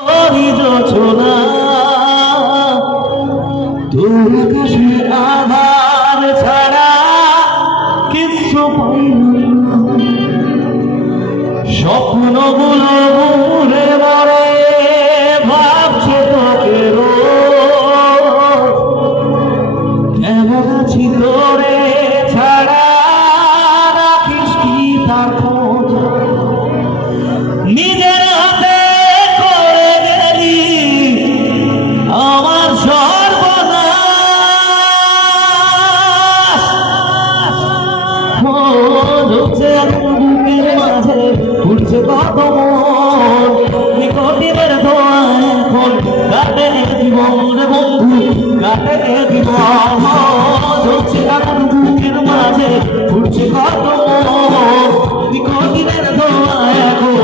যোচনা তোর কাছে আধার ছাড়া কিছু পাইলাম না। স্বপ্নগুলো ঘুরে মরে ভাবছে তোকে কেমন আছি তোরে ছাড়া রাখিস কি তার খোঁজ নিজের হাতে করে গেলি আমার সর্বনাশ। হচ্ছে বুকের মাঝে উঠছে কত মন নিকটের ধোয়া এখন কাটে জীবন রে বন্ধু কাটে জীবন। হচ্ছে বুকের মাঝে উঠছে কত মন নিকটের ধোয়া এখন